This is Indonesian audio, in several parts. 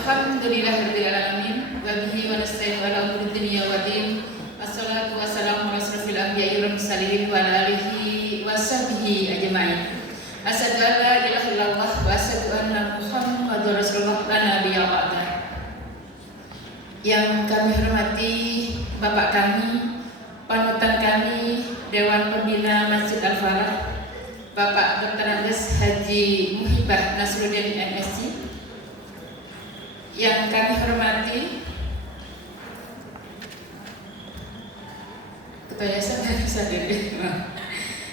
Alhamdulillahirabbil alamin wa bihi wa nasta'inu ala umuri dunya waddin. Wassalatu wassalamu ala asrofil anbiya'i wal mursalin wa ala alihi wa sahbihi ajma'in. Asyhadu an la ilaha illallah wa asyhadu anna Muhammadar Rasulullah la nabiyya ba'da. Yang kami hormati Bapak kami, panutan kami, Dewan Pembina Masjid Al-Falah, Bapak Dr. Andes Haji Muhibah Nasruddin MSc. Yang kami hormati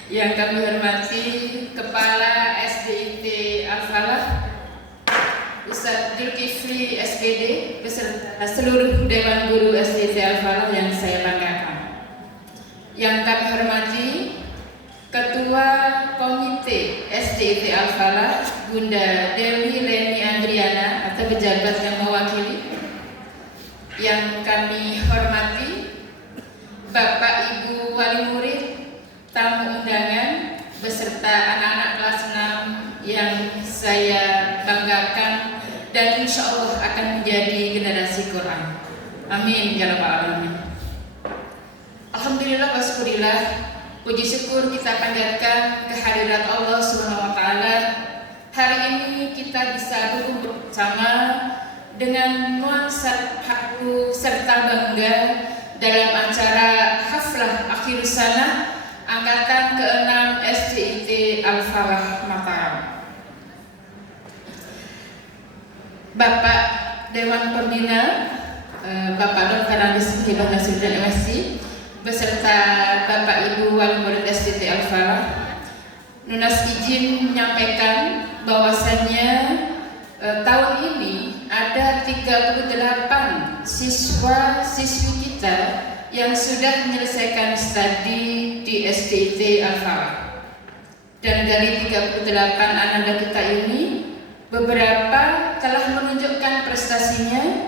Yang kami hormati Kepala SDIT Al-Falah Ustadz Zulkifli SPD beserta seluruh Dewan Guru SDIT Al-Falah yang saya banggakan. Yang kami hormati Ketua Komite SDIT Al-Falah Bunda Dewi Leni Andriana atau pejabat yang mewakili. Yang kami hormati Bapak Ibu Wali Murid, tamu undangan beserta anak-anak kelas 6 yang saya banggakan dan insya Allah akan menjadi generasi Quran. Amin ya rabbal alamin. Alhamdulillah wa syukurillah. Puji syukur kita panjatkan kehadirat Allah Subhanahu wa taala. Hari ini kita bisa duduk bersama dengan nuansa haru serta bangga dalam acara haflah akhir sana angkatan ke-6 SDIT Al-Falah Mataram. Bapak Dewan Pembina, Bapak Dr. Andes Muhibah Nasruddin MSc beserta Bapak Ibu Wali Murid SDIT Al-Falah, Nunas izin menyampaikan bahwasannya tahun ini ada 38 siswa-siswi kita yang sudah menyelesaikan studi di SDIT Al-Falah. Dan dari 38 anak kita ini, beberapa telah menunjukkan prestasinya,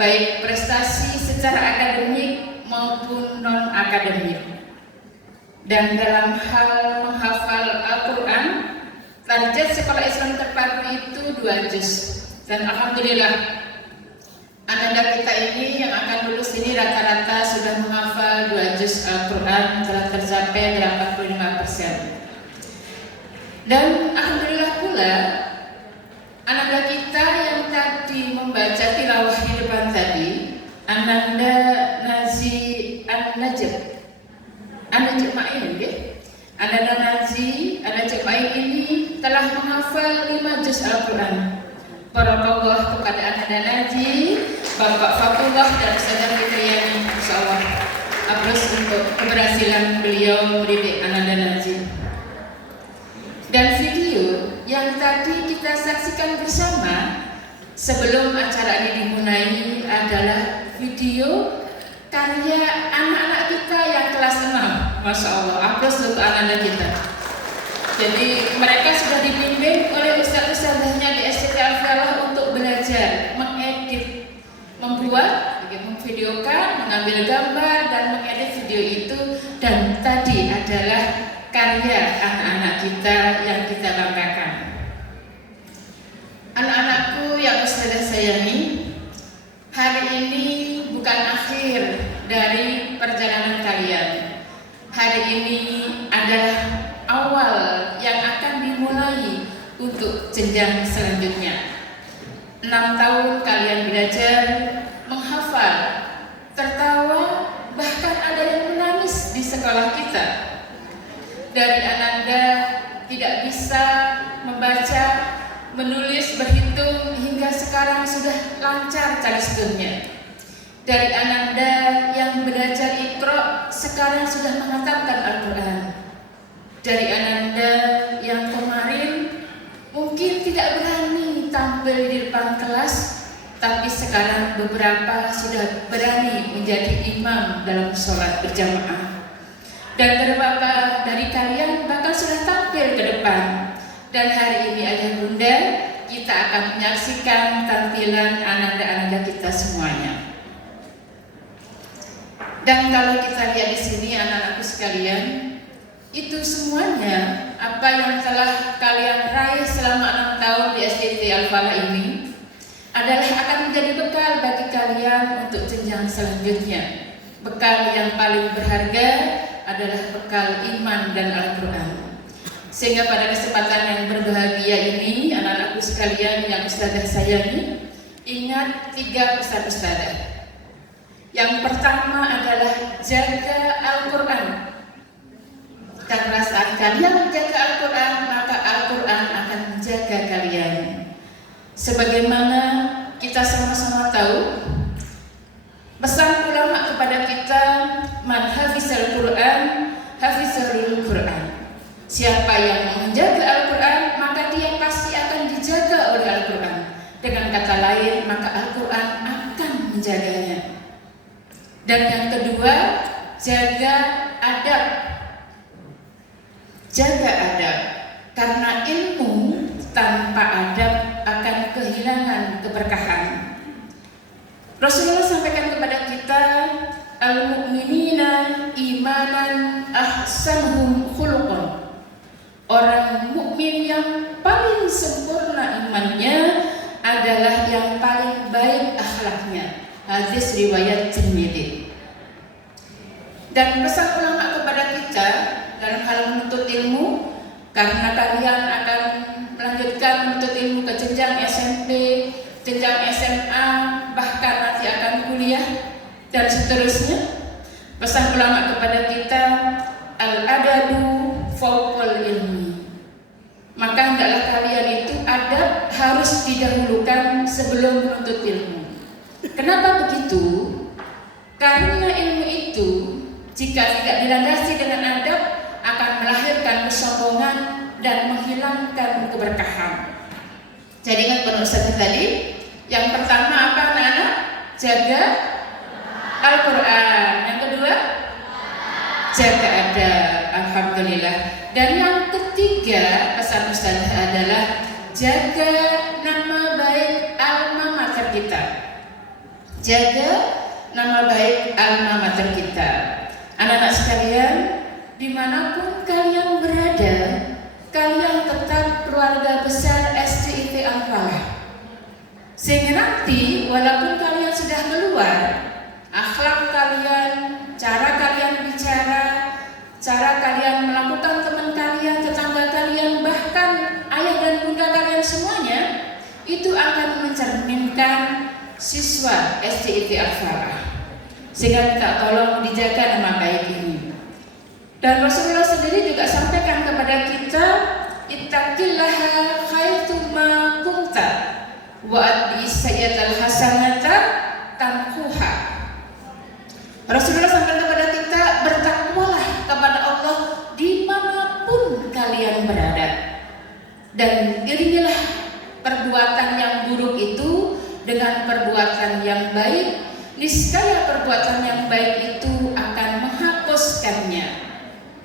baik prestasi secara akademik maupun non-akademik. Dan dalam hal menghafal Al-Quran, target sekolah Islam terpadu itu 2 juz. Dan alhamdulillah anak kita ini yang akan lulus ini rata-rata sudah menghafal 2 juz Al-Quran, telah tercapai 85%. Dan alhamdulillah pula anak kita yang tadi membaca tilawah di depan tadi, Ananda Nazi An-Najib Ma'in, Ananda Nazi An-Najib Ma'in ini telah menghafal 5 juz Al-Quran. Barakallah kepada Ananda Nazi, Bapak Fatullah dan Ustazah Fitriani, insyaallah. Aplaus untuk keberhasilan beliau mendidik Ananda Nazi. Dan video yang tadi kita saksikan bersama sebelum acara ini dimulai adalah video karya anak-anak kita yang kelas 6. Masya Allah, aplaus untuk anak-anak kita. Jadi mereka sudah dibimbing oleh ustaz-ustazahnya di SDIT Al-Falah untuk belajar mengedit, membuat, memvideokan, mengambil gambar dan mengedit video itu. Dan tadi adalah karya anak-anak kita yang kita banggakan. Anak-anakku yang ustazah sayangi, hari ini bukan akhir dari perjalanan kalian. Hari ini adalah awal yang akan dimulai untuk jenjang selanjutnya. 6 tahun kalian belajar, menghafal, tertawa, bahkan ada yang menangis di sekolah kita. Dari Ananda tidak bisa membaca, menulis, berhitung, hingga sekarang sudah lancar calistunnya. Dari Ananda yang belajar Iqra, sekarang sudah mengatakan Al-Quran. Dari Ananda yang kemarin mungkin tidak berani tampil di depan kelas, tapi sekarang beberapa sudah berani menjadi imam dalam sholat berjamaah. Dan beberapa dari kalian bahkan sudah tampil ke depan. Dan hari ini ayah bunda, kita akan menyaksikan tampilan ananda-ananda kita semuanya. Dan kalau kita lihat di sini anak-anakku sekalian, itu semuanya apa yang telah kalian raih selama 6 tahun di SDIT Al-Falah ini adalah akan menjadi bekal bagi kalian untuk jenjang selanjutnya. Bekal yang paling berharga adalah bekal iman dan Al-Quran. Sehingga pada kesempatan yang berbahagia ini, anak-anakku sekalian yang Ustazah sayangi, ingat 3 pesan Ustazah. Yang pertama adalah jaga Al-Quran. Karena saat kalian menjaga Al-Quran, maka Al-Quran akan menjaga kalian. Sebagaimana kita sama-sama tahu, pesan ulama kepada kita, man hafizal Quran, hafizalul Quran. Siapa yang menjaga Al-Quran, maka dia pasti akan dijaga oleh Al-Quran. Dengan kata lain, maka Al-Quran akan menjaganya. Dan yang kedua, jaga adab. Jaga adab, karena ilmu tanpa adab akan kehilangan keberkahan. Rasulullah sampaikan kepada kita, al-mu'minina imanan ahsanuhum khuluqan. Orang mukmin yang paling sempurna imannya adalah yang paling baik akhlaknya. Hadis riwayat Tirmidzi. Dan pesan ulama kepada kita dalam hal menuntut ilmu, karena kalian akan melanjutkan menuntut ilmu ke jenjang SMP, jenjang SMA, bahkan nanti akan kuliah dan seterusnya. Pesan ulama kepada kita, al-adadu fawqal ilmi. Maka hendaklah kalian itu adab harus didahulukan sebelum menuntut ilmu. Kenapa begitu? Karena ilmu itu jika tidak dilandasi dengan adab akan melahirkan kesombongan dan menghilangkan keberkahan. Jadi ingat penulisan tadi, yang pertama apa anak-anak? Jaga Al-Quran. Yang kedua, jaga adab. Alhamdulillah. Dan yang ketiga pesan Ustazah adalah jaga nama baik alma mater kita. Jaga nama baik alma mater kita. Anak-anak sekalian, dimanapun kalian berada, kalian tetap keluarga besar SDIT Al-Falah. Sehingga nanti walaupun kalian sudah keluar, akhlak kalian, cara kalian bicara, cara kalian melakukan teman kalian, tetangga kalian, bahkan ayah dan bunda kalian semuanya, itu akan mencerminkan siswa SDIT Al-Falah. Sehingga kita tolong dijaga nama baik ini. Dan Rasulullah sendiri juga sampaikan kepada kita, ittaqillaha haitsuma kunta wa addi sayyatal hasanata tamkuha. Rasulullah sampaikan kepada kita, bertakwalah kepada Allah dimanapun kalian berada. Dan iringilah perbuatan yang buruk itu dengan perbuatan yang baik. Niscaya perbuatan yang baik itu akan menghapuskannya.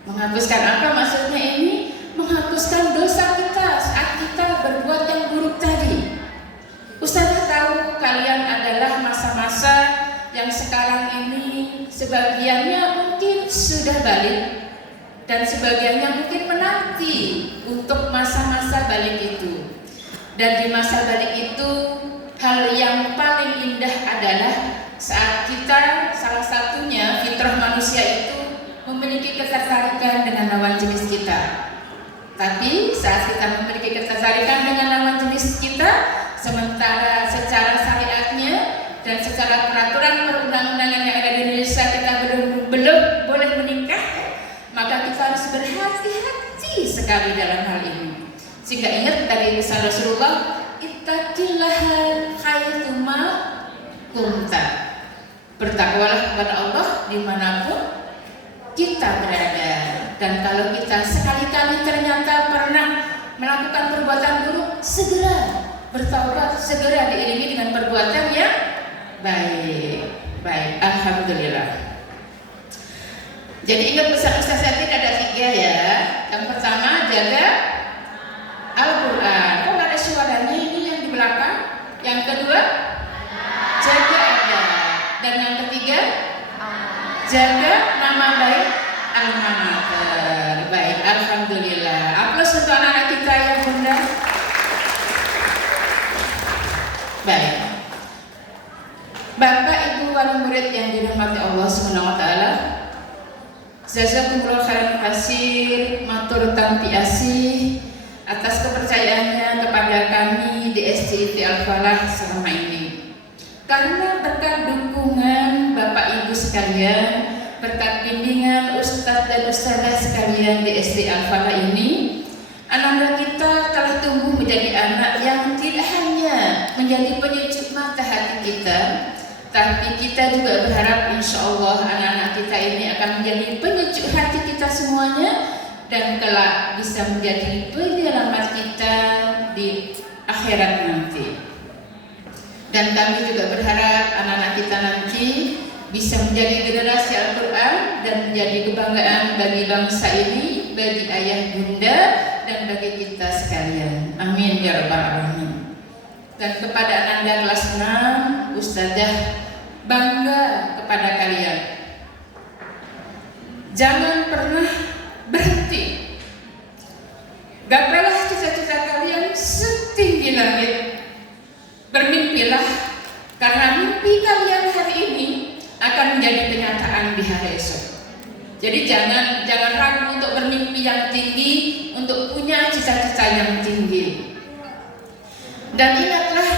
Menghapuskan apa maksudnya ini? Menghapuskan dosa kita saat kita berbuat yang buruk tadi. Ustazah tahu kalian adalah masa-masa yang sekarang ini sebagiannya mungkin sudah balik dan sebagiannya mungkin menanti untuk masa-masa balik itu. Dan di masa balik itu hal yang paling indah adalah saat kita, salah satunya fitrah manusia itu memiliki ketertarikan dengan lawan jenis kita. Tapi saat kita memiliki ketertarikan dengan lawan jenis kita, sementara secara syariatnya dan secara peraturan perundang-undangan yang ada di Indonesia kita belum boleh menikah, maka kita harus berhati-hati sekali dalam hal ini. Sehingga ingat dari pesan Rasulullah, ittaqillaha haitsuma kunta. Bertakwalah kepada Allah dimanapun kita berada. Dan kalau kita sekali-kali ternyata pernah melakukan perbuatan buruk, segera bertaubat, segera diiringi dengan perbuatan yang baik. Baik, alhamdulillah. Jadi ingat pesan Ustazah ada 3 ya. Yang pertama, jaga Al-Quran. Kok nggak ada suaranya ini yang di belakang? Yang kedua, jaga adab. Dan yang ketiga, jaga nama baik alma mater. Baik, alhamdulillah. Aplaus untuk anak-anak kita yang bunda. Baik. Bapak Ibu wali murid yang dirahmati Allah Subhanahu wa taala, jazakumullah khairan katsir, matur tampi asih atas kepercayaannya kepada kami di SDIT Al-Falah selama ini. Karena berkat dukungan Bapak Ibu sekalian, berkat bimbingan Ustadz dan Ustazah sekalian di SD Al-Falah ini, anak-anak kita telah tumbuh menjadi anak yang tidak hanya menjadi penyejuk mata hati kita, tapi kita juga berharap insya Allah anak-anak kita ini akan menjadi penyejuk hati kita semuanya dan kelak bisa menjadi penyelamat kita di akhirat nanti. Dan kami juga berharap anak-anak kita nanti bisa menjadi generasi Al-Quran dan menjadi kebanggaan bagi bangsa ini, bagi ayah bunda dan bagi kita sekalian. Amin ya rabbal alamin. Dan kepada Anda kelas 6, Ustazah bangga kepada kalian. Jangan pernah berhenti. Gapailah cita-cita kalian setinggi langit. Bermimpilah, karena mimpi kalian hari ini akan menjadi kenyataan di hari esok. Jadi jangan ragu untuk bermimpi yang tinggi, untuk punya cita-cita yang tinggi. Dan ingatlah,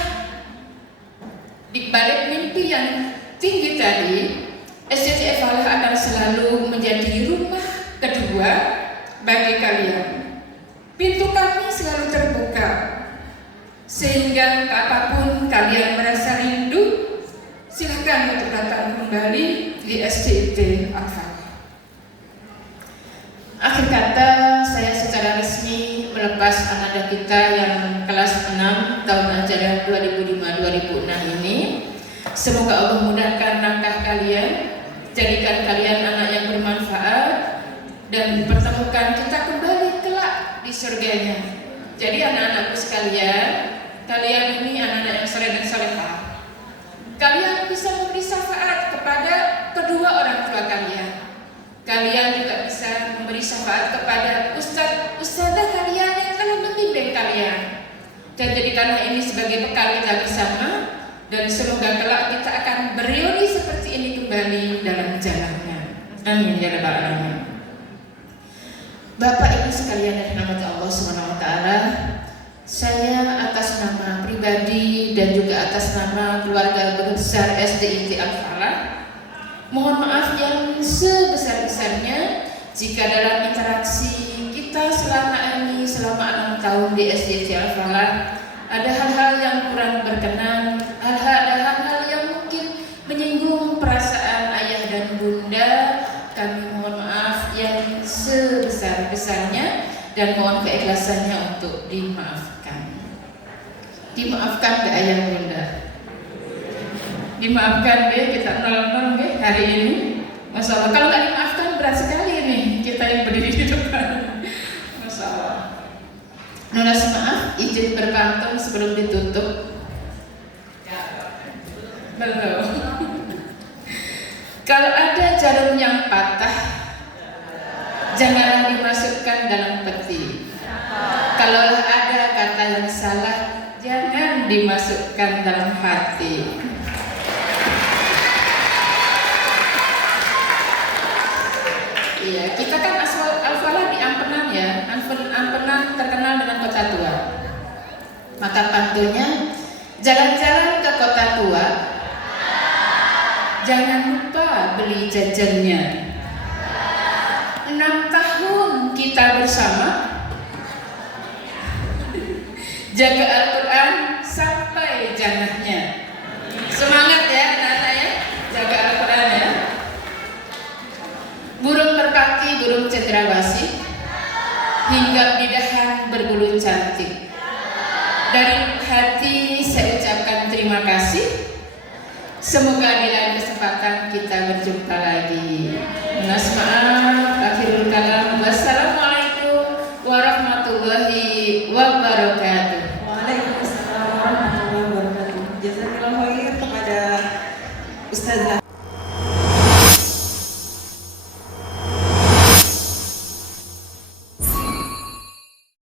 di balik mimpi yang tinggi tadi, SDIT Al-Falah akan selalu menjadi rumah kedua bagi kalian. Pintu kami selalu terbuka, sehingga apapun kalian merasa rindu, silakan untuk datang kembali di SDIT Al-Falah. Akhir kata, saya secara resmi melepas anak kita yang kelas 6 tahun ajaran 2005-2006 ini. Semoga Allah mudahkan langkah kalian, jadikan kalian anak yang bermanfaat, dan pertemukan kita kembali kelak di surganya. Jadi anak-anakku sekalian, kalian ini anak-anak yang saleh dan salehah. Kalian bisa memberi syafaat kepada kedua orang tua kalian. Kalian juga bisa memberi syafaat kepada ustazah kalian yang telah membimbing kalian. Dan jadikanlah ini sebagai bekal kita bersama, dan semoga kelak kita akan bereuni seperti ini kembali dalam jalannya. Amin ya rabbal alamin. Bapak Ibu sekalian yang dirahmati Allah Subhanahu wa taala, saya atas nama pribadi dan juga atas nama keluarga besar SDIT Al-Falah mohon maaf yang sebesar-besarnya jika dalam interaksi kita selama 6 tahun di SDIT Al-Falah ada hal-hal yang kurang berkenan, ada hal-hal yang mungkin menyinggung perasaan ayah dan bunda. Kami mohon maaf yang sebesar-besarnya dan mohon keikhlasannya untuk dimaafkan. Dimaafkan ke ayah bunda. Dimaafkan deh, kita nol deh hari ini. Masya Allah, kalau nggak dimaafkan berat sekali nih kita yang berdiri di depan. Masya Allah. Nulas maaf, izin berpantun sebelum ditutup. Belum. Kalau ada jarum yang patah, janganlah dimasukkan dalam peti. Kalau ada kata yang salah, jangan dimasukkan dalam hati. Iya, kita kan asal Al-Falah di Ampenan ya. Ampenan terkenal dengan kota tua. Maka pantunnya, jalan-jalan ke kota tua, jangan lupa beli jajannya. 6 tahun kita bersama, jaga Al-Quran sampai jannahnya. Semangat ya anak-anak ya, jaga Al-Quran ya. Burung merpati, burung cendrawasih, hinggap di dahan berbulu cantik. Dari hati saya ucapkan terima kasih. Semoga di lain kesempatan kita berjumpa lagi. Mohon maaf, akhirul kalam. Wassalamualaikum warahmatullahi wabarakatuh. Waalaikumsalam warahmatullahi wabarakatuh. Jazakallahu khair kepada Ustazah